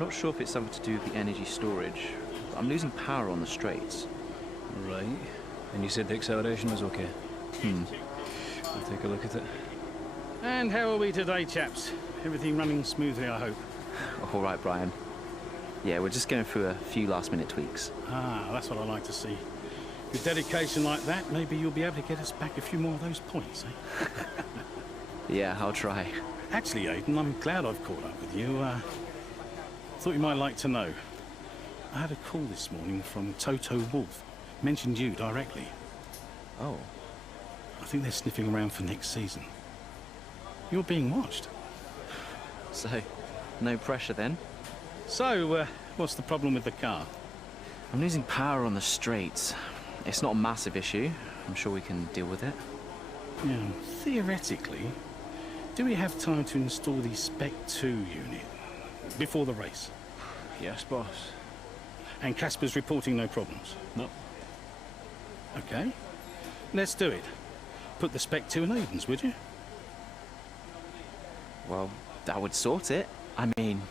not sure if it's something to do with the energy storage. I'm losing power on the straights. Right. And you said the acceleration was okay? I'll take a look at it. And how are we today, chaps? Everything running smoothly, I hope. All right, Brian. Yeah, we're just going through a few last-minute tweaks. Ah, that's what I like to see. With dedication like that, maybe you'll be able to get us back a few more of those points, eh? Yeah, I'll try. Actually, Aiden, I'm glad I've caught up with you. Thought you might like to know. I had a call this morning from Toto Wolff. Mentioned you directly. Oh. I think they're sniffing around for next season. You're being watched. So, no pressure then? So, what's the problem with the car? I'm losing power on the straights. It's not a massive issue. I'm sure we can deal with it. Yeah, theoretically, do we have time to install the Spec 2 unit before the race? Yes, boss. And Casper's reporting no problems? No. Okay. Let's do it. Put the Spec 2 in Aiden's, would you? Well, that would sort it. I mean,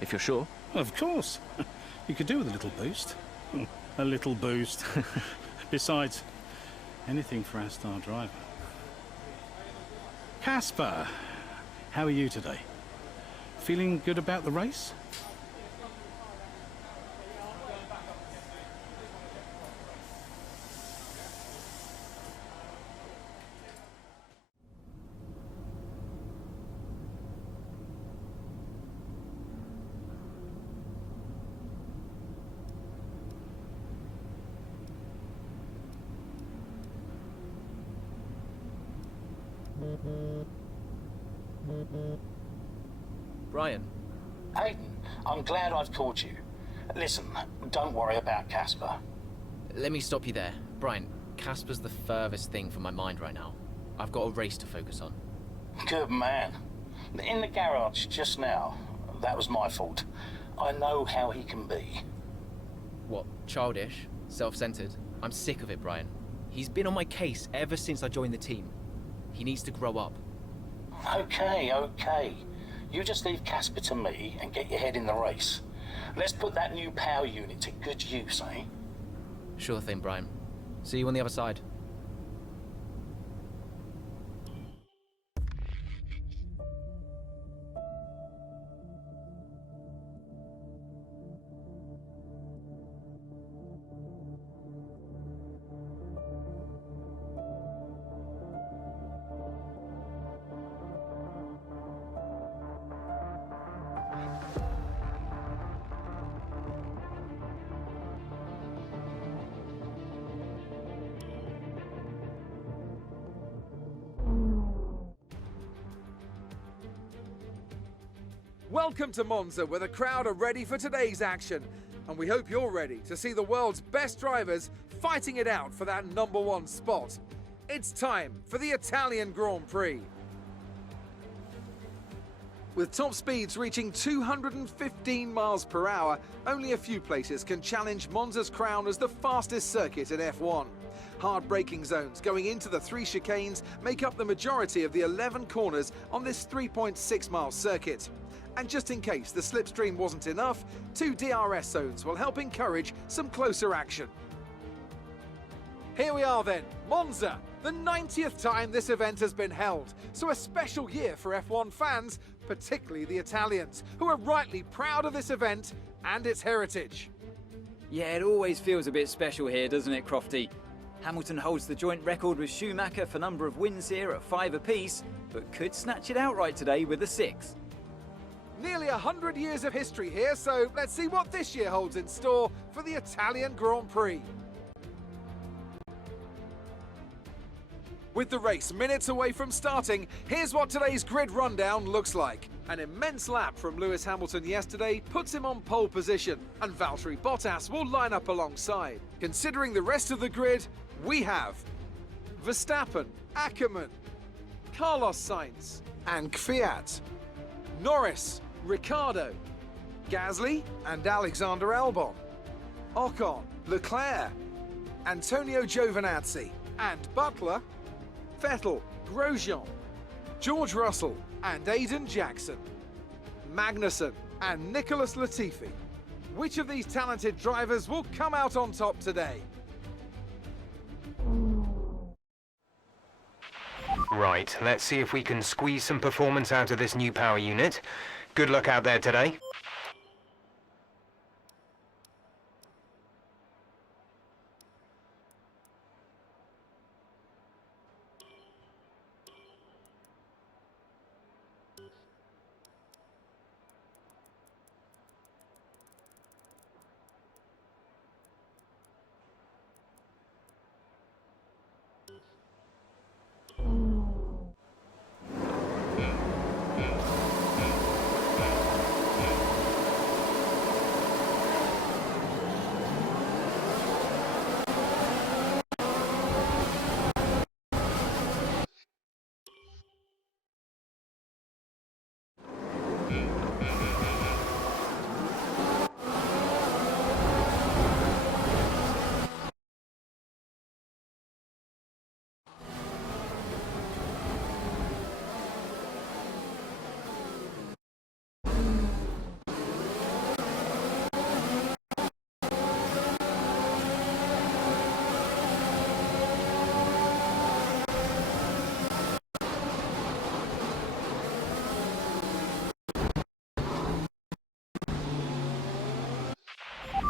if you're sure. Of course. You could do with a little boost. A little boost. Besides, anything for our star driver. Casper, how are you today? Feeling good about the race? Brian. Aiden, I'm glad I've called you. Listen, don't worry about Casper. Let me stop you there. Brian, Casper's the furthest thing from my mind right now. I've got a race to focus on. Good man. In the garage just now, that was my fault. I know how he can be. What, childish? Self-centered? I'm sick of it, Brian. He's been on my case ever since I joined the team. He needs to grow up. Okay. You just leave Casper to me and get your head in the race. Let's put that new power unit to good use, eh? Sure thing, Brian. See you on the other side. Welcome to Monza, where the crowd are ready for today's action. And we hope you're ready to see the world's best drivers fighting it out for that #1 spot. It's time for the Italian Grand Prix. With top speeds reaching 215 miles per hour, only a few places can challenge Monza's crown as the fastest circuit in F1. Hard braking zones going into the 3 chicanes make up the majority of the 11 corners on this 3.6-mile circuit. And just in case the slipstream wasn't enough, 2 DRS zones will help encourage some closer action. Here we are then, Monza, the 90th time this event has been held, so a special year for F1 fans, particularly the Italians, who are rightly proud of this event and its heritage. Yeah, it always feels a bit special here, doesn't it, Crofty? Hamilton holds the joint record with Schumacher for number of wins here at 5 apiece, but could snatch it outright today with a 6. Nearly 100 years of history here, so let's see what this year holds in store for the Italian Grand Prix. With the race minutes away from starting, here's what today's grid rundown looks like. An immense lap from Lewis Hamilton yesterday puts him on pole position, and Valtteri Bottas will line up alongside. Considering the rest of the grid, we have Verstappen, Ackermann, Carlos Sainz, and Kvyat, Norris, Ricciardo, Gasly and Alexander Albon, Ocon, Leclerc, Antonio Giovinazzi and Butler, Vettel, Grosjean, George Russell and Aiden Jackson, Magnussen and Nicholas Latifi. Which of these talented drivers will come out on top today? Right, let's see if we can squeeze some performance out of this new power unit. Good luck out there today.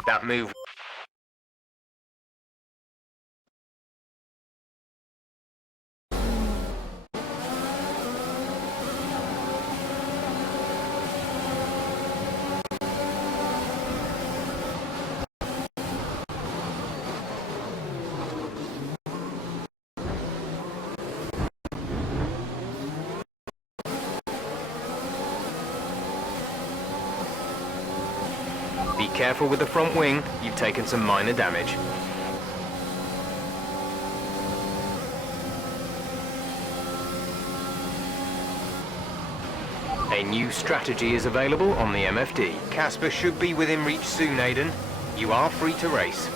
That move. Be careful with the front wing, you've taken some minor damage. A new strategy is available on the MFD. Casper should be within reach soon, Aiden. You are free to race.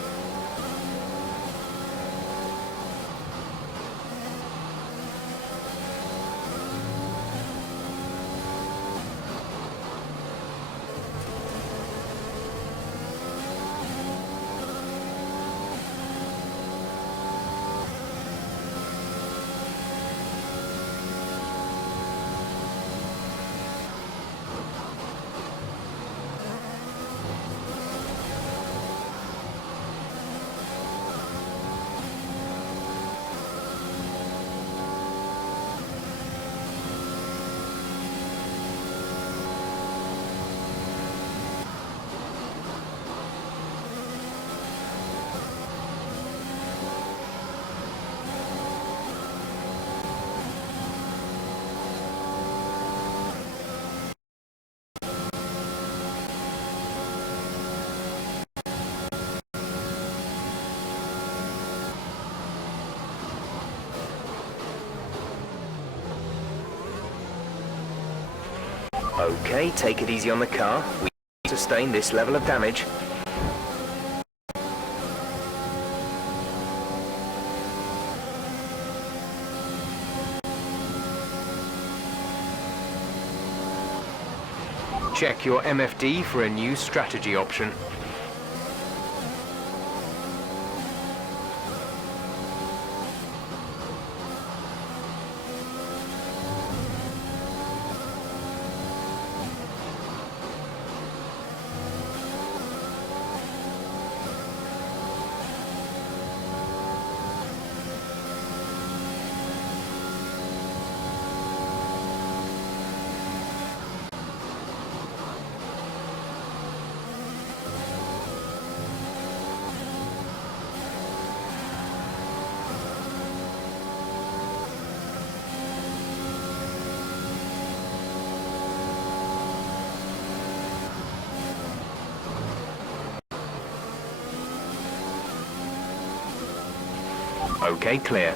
Okay, take it easy on the car. We sustain this level of damage. Check your MFD for a new strategy option. Okay, clear.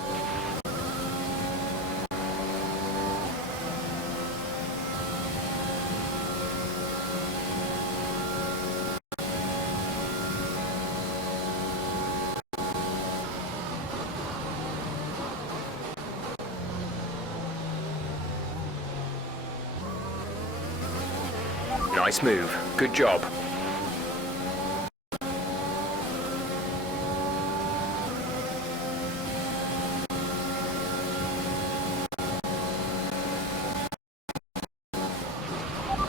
Nice move. Good job.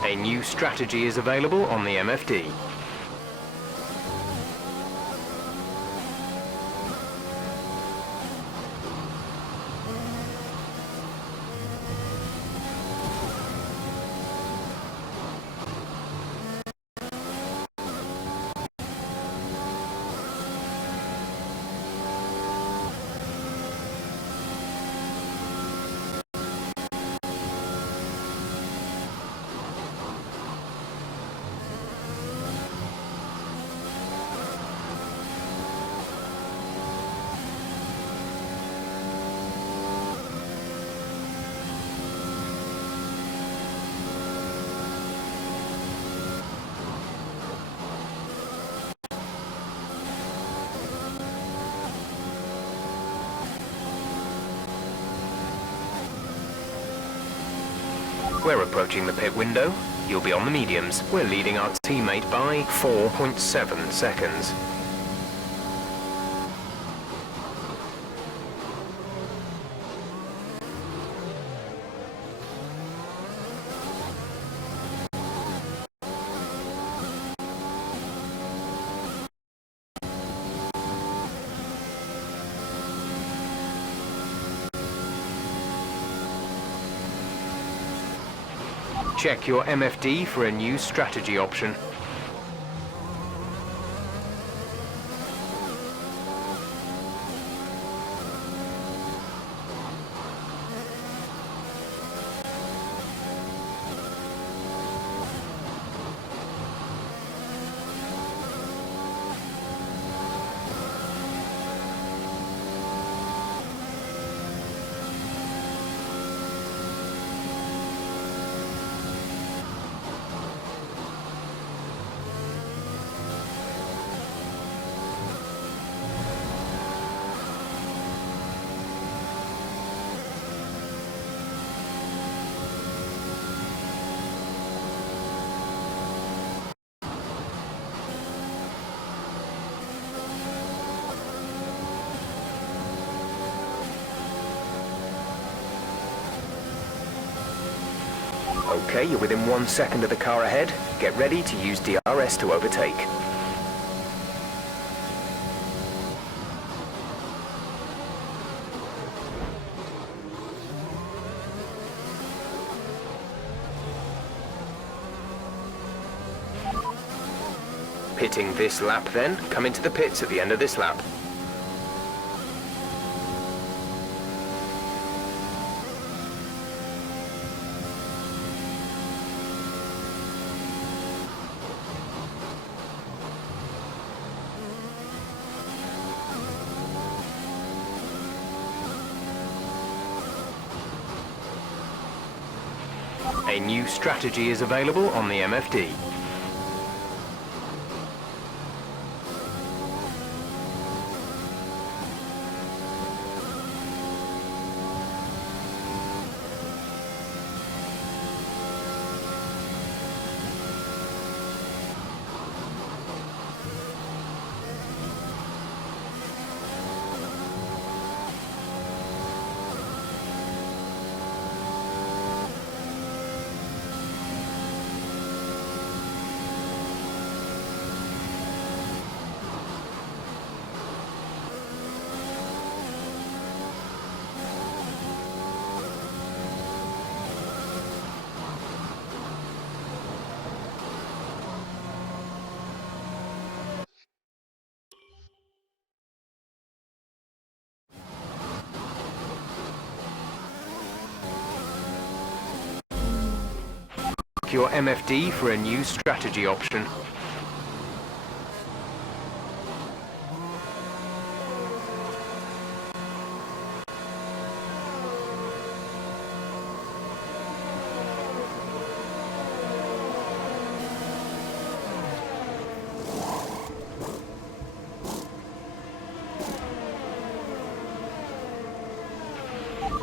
A new strategy is available on the MFD. We're approaching the pit window. You'll be on the mediums. We're leading our teammate by 4.7 seconds. Check your MFD for a new strategy option. Okay, you're within 1 second of the car ahead. Get ready to use DRS to overtake. Pitting this lap then. Come into the pits at the end of this lap. A new strategy is available on the MFD. Your MFD for a new strategy option.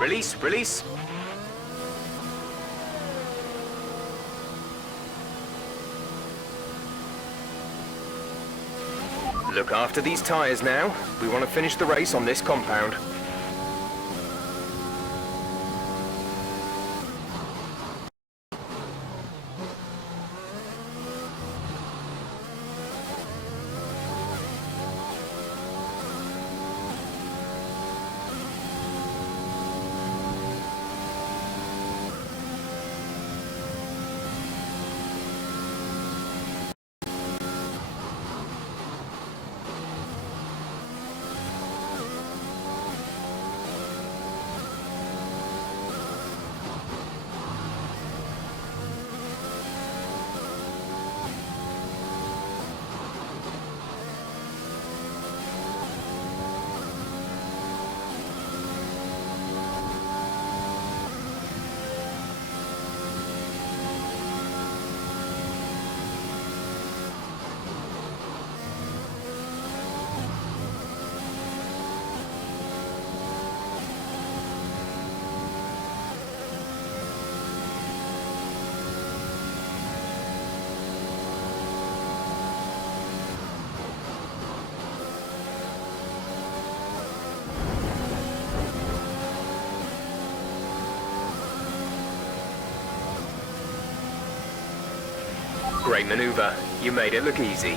Release, release. Look after these tyres now. We want to finish the race on this compound. Great maneuver. You made it look easy.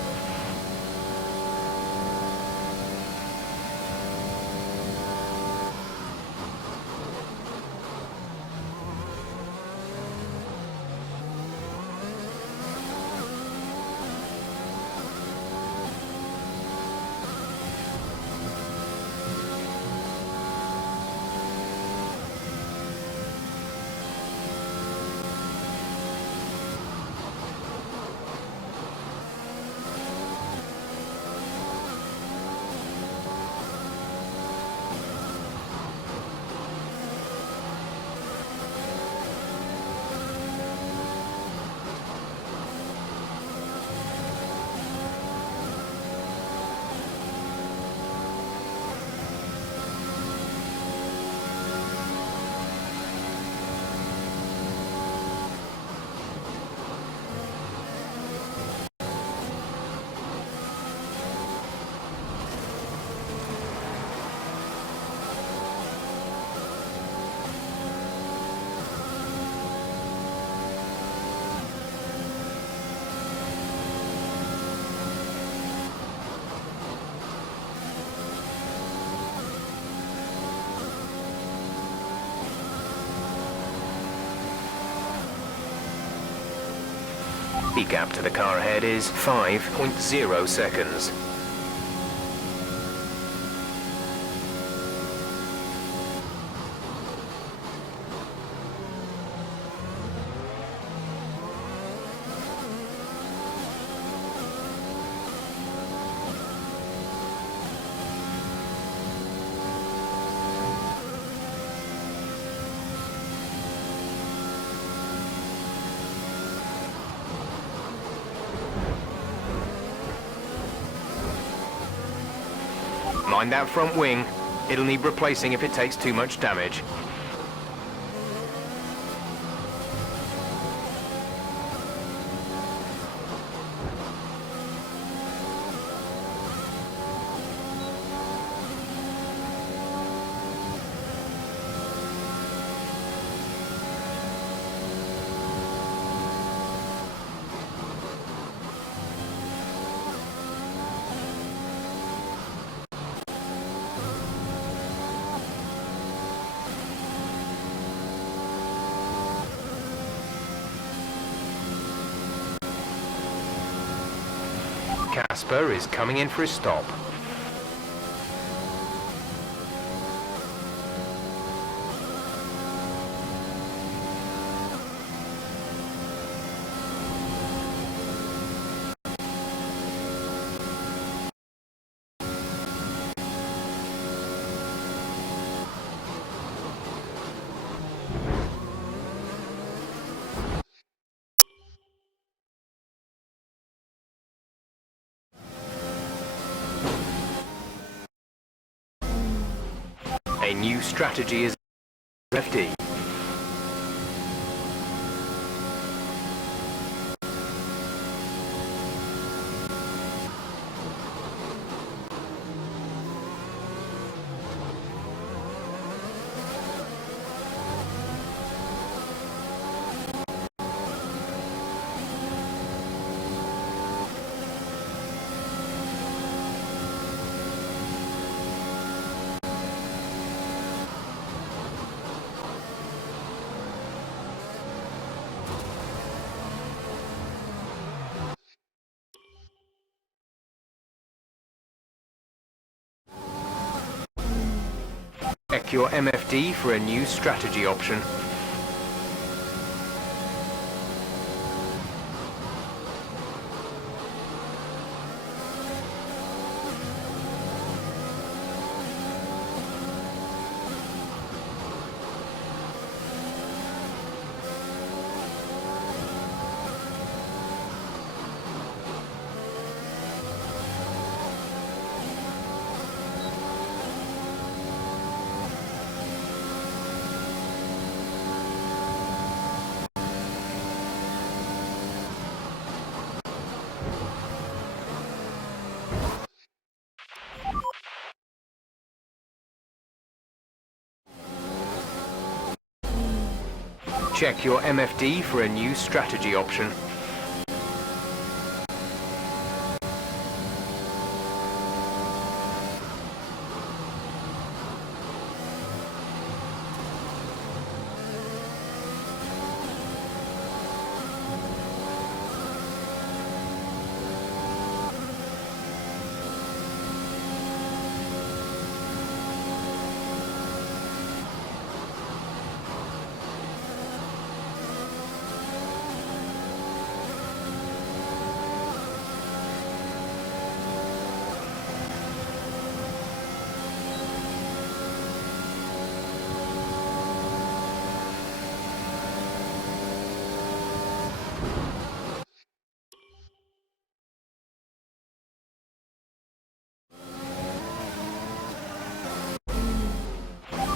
The gap to the car ahead is 5.0 seconds. Mind that front wing. It'll need replacing if it takes too much damage. Casper is coming in for his stop. A new strategy is FD. Check your MFD for a new strategy option. Check your MFD for a new strategy option.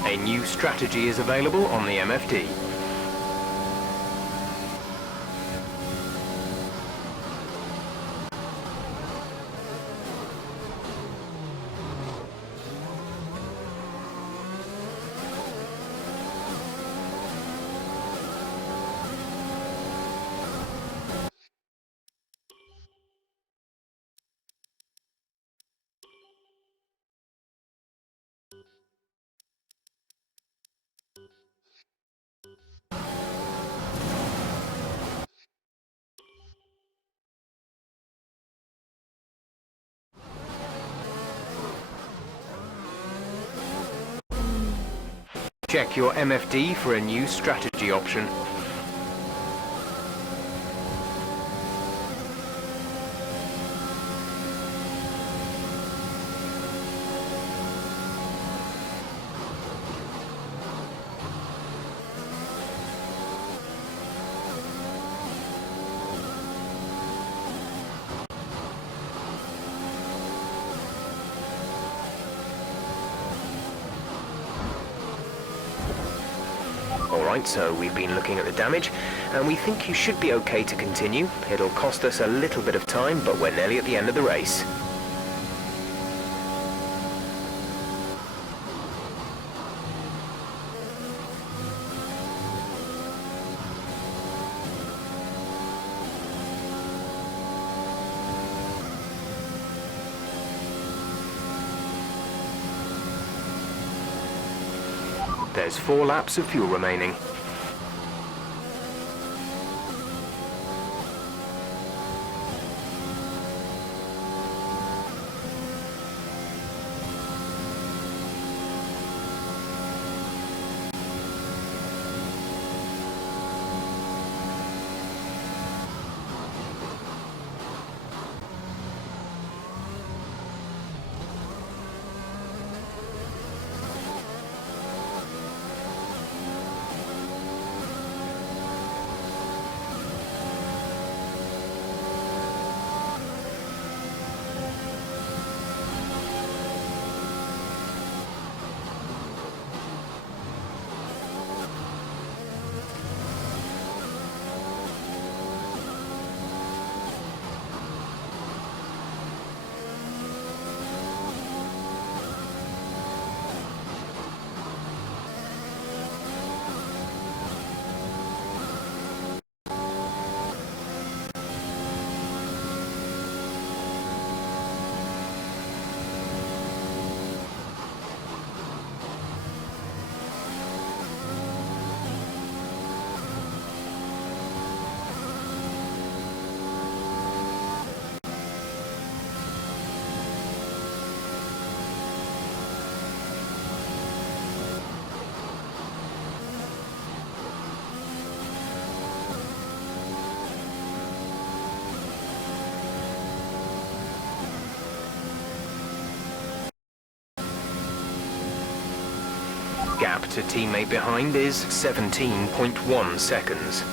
A new strategy is available on the MFD. Check your MFD for a new strategy option. Alright, so we've been looking at the damage, and we think you should be okay to continue. It'll cost us a little bit of time, but we're nearly at the end of the race. There's 4 laps of fuel remaining. Gap to teammate behind is 17.1 seconds.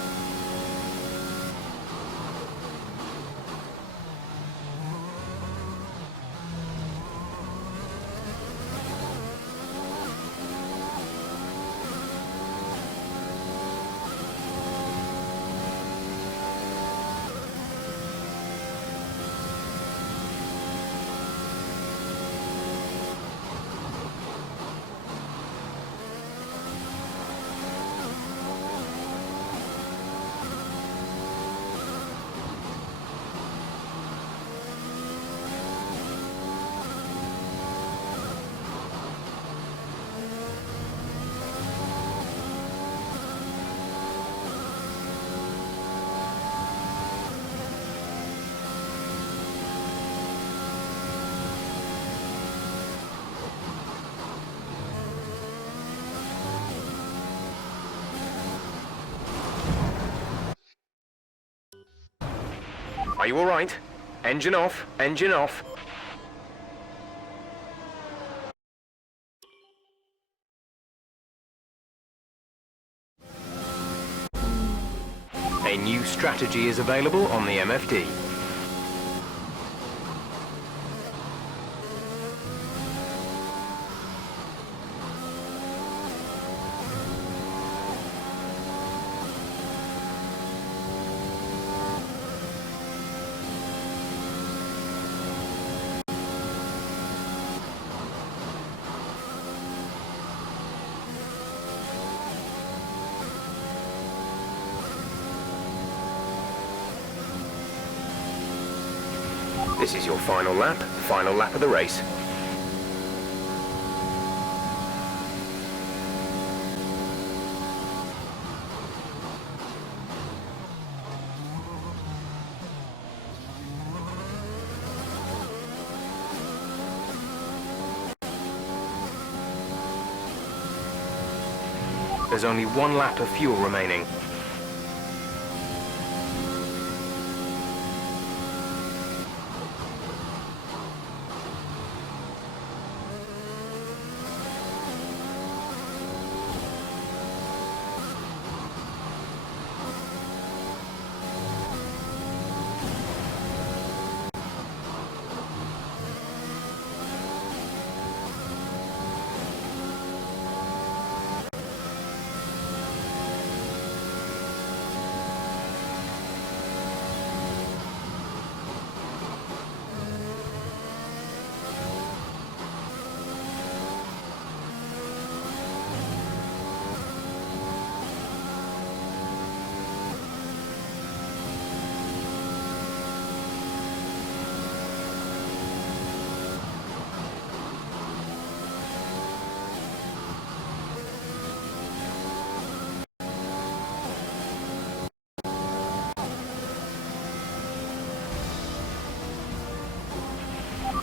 Are you all right? Engine off, engine off. A new strategy is available on the MFD. This is your final lap of the race. There's only one lap of fuel remaining.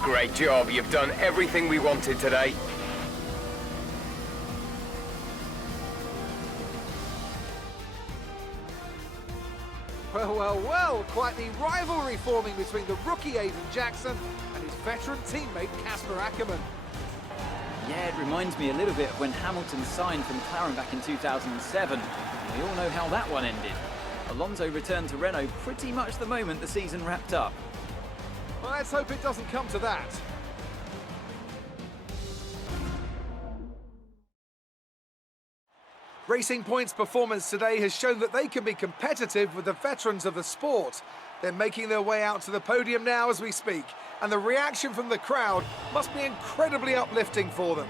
Great job, you've done everything we wanted today. Well, well, well, quite the rivalry forming between the rookie Aiden Jackson and his veteran teammate Casper Ackerman. Yeah, it reminds me a little bit of when Hamilton signed for McLaren back in 2007. We all know how that one ended. Alonso returned to Renault pretty much the moment the season wrapped up. Well, let's hope it doesn't come to that. Racing Point's performance today has shown that they can be competitive with the veterans of the sport. They're making their way out to the podium now as we speak, and the reaction from the crowd must be incredibly uplifting for them.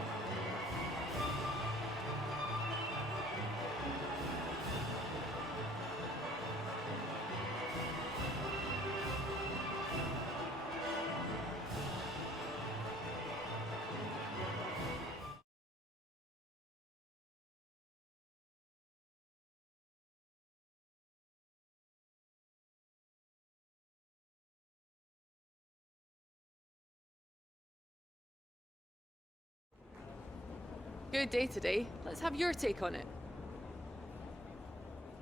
Good day today. Let's have your take on it.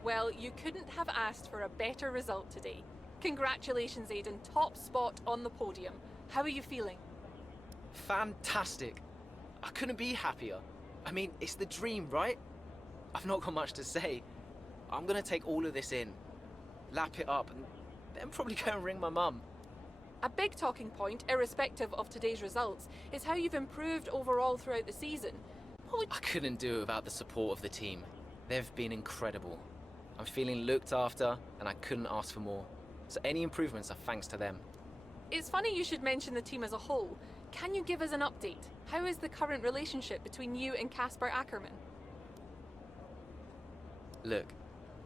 Well, you couldn't have asked for a better result today. Congratulations, Aiden. Top spot on the podium. How are you feeling? Fantastic. I couldn't be happier. I mean, it's the dream, right? I've not got much to say. I'm gonna take all of this in, lap it up, and then probably go and ring my mum. A big talking point, irrespective of today's results, is how you've improved overall throughout the season. I couldn't do it without the support of the team. They've been incredible. I'm feeling looked after, and I couldn't ask for more. So any improvements are thanks to them. It's funny you should mention the team as a whole. Can you give us an update? How is the current relationship between you and Kasper Ackerman? Look,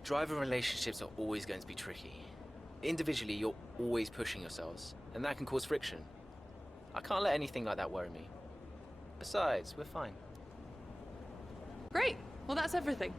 driver relationships are always going to be tricky. Individually, you're always pushing yourselves, and that can cause friction. I can't let anything like that worry me. Besides, we're fine. Great. Well, that's everything.